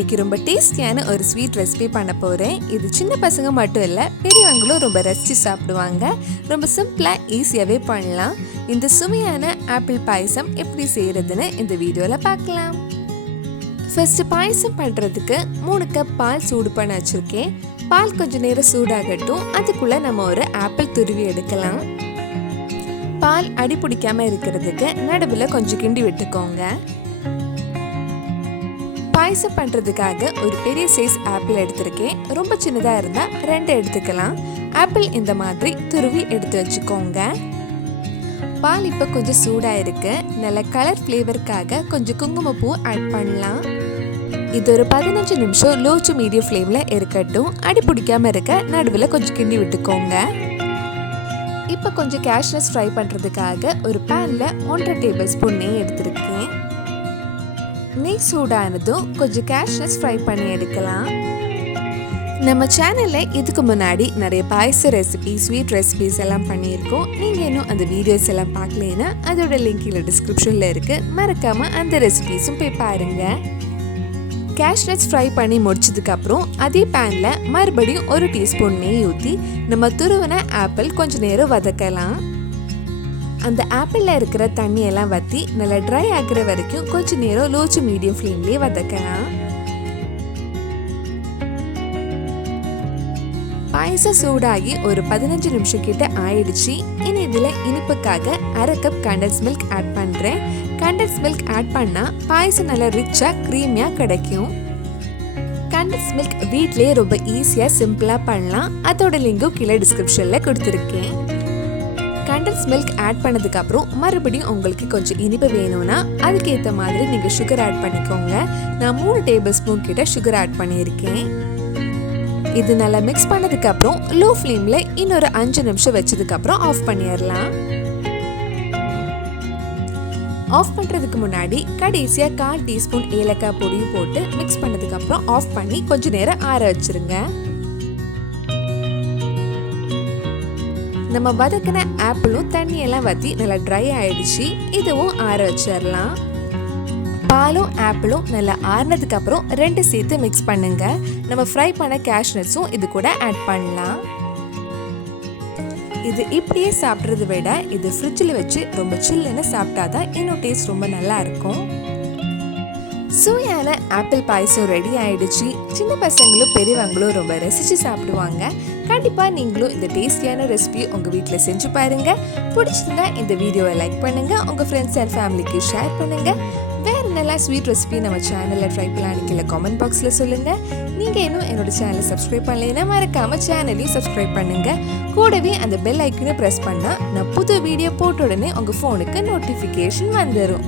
இன்னைக்கு ரொம்ப டேஸ்டியான ஒரு ஸ்வீட் ரெசிபி பண்ண போகிறேன். இது சின்ன பசங்க மட்டும் இல்லை, பெரியவங்களும் ரொம்ப ரசித்து சாப்பிடுவாங்க. ரொம்ப சிம்பிளாக ஈஸியாகவே பண்ணலாம். இந்த சுவையான ஆப்பிள் பாயசம் எப்படி செய்கிறதுன்னு இந்த வீடியோவில் பார்க்கலாம். ஃபர்ஸ்ட் பாயசம் பண்ணுறதுக்கு 3 கப் பால் சூடு பண்ண வச்சுருக்கேன். பால் கொஞ்சம் நேரம் சூடாகட்டும். அதுக்குள்ளே நம்ம ஒரு ஆப்பிள் துருவி எடுக்கலாம். பால் அடி பிடிக்காமல் இருக்கிறதுக்கு நடுவில் கொஞ்சம் கிண்டி விட்டுக்கோங்க. பாயசம் பண்ணுறதுக்காக ஒரு பெரிய சைஸ் ஆப்பிள் எடுத்திருக்கேன். ரொம்ப சின்னதாக இருந்தால் 2 எடுத்துக்கலாம். ஆப்பிள் இந்த மாதிரி துருவி எடுத்து வச்சுக்கோங்க. பால் இப்போ கொஞ்சம் சூடாக இருக்கு. நல்ல கலர் ஃப்ளேவருக்காக கொஞ்சம் குங்குமப்பூ ஆட் பண்ணலாம். இது ஒரு 15 நிமிஷம் லோ டு மீடியம் ஃப்ளேமில் இருக்கட்டும். அடி பிடிக்காமல் இருக்க நடுவில் கொஞ்சம் கிண்டி விட்டுக்கோங்க. இப்போ கொஞ்சம் கேஷ்யூஸ் ஃப்ரை பண்ணுறதுக்காக ஒரு பேனில் 1.5 டேபிள் ஸ்பூன் நெய் எடுத்திருக்கேன். நெய் சூடானதும் கொஞ்சம் கேஷ்யூஸ் ஃப்ரை பண்ணி எடுக்கலாம். நம்ம சேனலில் இதுக்கு முன்னாடி நிறைய பாயச ரெசிபி, ஸ்வீட் ரெசிபிஸ் எல்லாம் பண்ணியிருக்கோம். நீங்கள் இன்னும் அந்த வீடியோஸ் எல்லாம் பார்க்கலன்னா அதோட லிங்க் கீழே டிஸ்கிரிப்ஷனில் இருக்குது. மறக்காமல் அந்த ரெசிபிஸும் போய் பாருங்கள். கேஷ்யூஸ் ஃப்ரை பண்ணி முடிச்சதுக்கப்புறம் அதே பேனில் மறுபடியும் 1 டீஸ்பூன் நெய் ஊற்றி நம்ம துருவின ஆப்பிள் கொஞ்சம் நேரம் வதக்கலாம். அந்த ஆப்பிளில் இருக்கிற தண்ணியெல்லாம் வற்றி நல்லா ட்ரை ஆகிற வரைக்கும் கொஞ்சம் நேரம் லோ டு மீடியம் ஃப்ளேம்லேயே வதக்கலாம். பாயசம் சூடாகி ஒரு 15 நிமிஷம் கிட்ட ஆயிடுச்சு. இனி இதில் இனிப்புக்காக 1/2 கப் கண்டன்ஸ் மில்க் ஆட் பண்ணுறேன். கண்டன்ஸ் மில்க் ஆட் பண்ணால் பாயசம் நல்லா ரிச்சாக க்ரீமியாக கிடைக்கும். கண்டன்ஸ் மில்க் வீட்லேயே ரொம்ப ஈஸியாக சிம்பிளாக பண்ணலாம். அதோட லிங்கும் கீழே டிஸ்கிரிப்ஷனில் கொடுத்துருக்கேன். கண்டன்ஸ் மில்க் ஆட் பண்ணதுக்கப்புறம் மறுபடியும் உங்களுக்கு கொஞ்சம் இனிப்பு வேணும்னா அதுக்கேற்ற மாதிரி நீங்கள் சுகர் ஆட் பண்ணிக்கோங்க. நான் 3 டேபிள் ஸ்பூன் கிட்ட சுகர் ஆட் பண்ணியிருக்கேன். இது நல்லா மிக்ஸ் பண்ணதுக்கப்புறம் லோ ஃப்ளேமில் இன்னொரு 5 நிமிஷம் வச்சதுக்கப்புறம் ஆஃப் பண்ணிடலாம். ஆஃப் பண்ணுறதுக்கு முன்னாடி கடைசியாக 1/4 டீஸ்பூன் ஏலக்காய் பொடியும் போட்டு மிக்ஸ் பண்ணதுக்கப்புறம் ஆஃப் பண்ணி கொஞ்சம் நேரம் ஆற வச்சுருங்க. நம்ம வதக்கின ஆப்பிளும் தண்ணியெல்லாம் வற்றி நல்லா ட்ரை ஆயிடுச்சு. இதுவும் ஆற வச்சிடலாம். பாலும் ஆப்பிளும் நல்லா ஆறினதுக்கு அப்புறம் 2 சேர்த்து மிக்ஸ் பண்ணுங்க. நம்ம ஃப்ரை பண்ண கேஷ்யூஸும் இது கூட ஆட் பண்ணலாம். இது இப்படியே சாப்பிட்றத விட இது ஃப்ரிட்ஜில் வச்சு ரொம்ப சில்லுன்னு சாப்பிட்டாதான் இன்னும் டேஸ்ட் ரொம்ப நல்லா இருக்கும். சுவையான ஆப்பிள் பாயசம் ரெடி ஆயிடுச்சு. சின்ன பசங்களும் பெரியவங்களும் ரொம்ப ரசித்து சாப்பிடுவாங்க. கண்டிப்பாக நீங்களும் இந்த டேஸ்டியான ரெசிபி உங்கள் வீட்டில் செஞ்சு பாருங்க. பிடிச்சிருந்தா இந்த வீடியோவை லைக் பண்ணுங்க, உங்கள் ஃப்ரெண்ட்ஸ் அண்ட் ஃபேமிலிக்கு ஷேர் பண்ணுங்க. வேறு நல்லா ஸ்வீட் ரெசிபி நம்ம சேனலில் ட்ரை பண்ணலான்னு கீழே காமெண்ட் பாக்ஸில் சொல்லுங்கள். நீங்கள் இன்னும் என்னோட சேனலை சப்ஸ்கிரைப் பண்ணலைன்னா மறக்காமல் சேனலையும் சப்ஸ்கிரைப் பண்ணுங்கள். கூடவே அந்த பெல் ஐக்கனை ப்ரெஸ் பண்ணால் நான் புது வீடியோ போட்ட உடனே உங்கள் ஃபோனுக்கு நோட்டிஃபிகேஷன் வந்துடும்.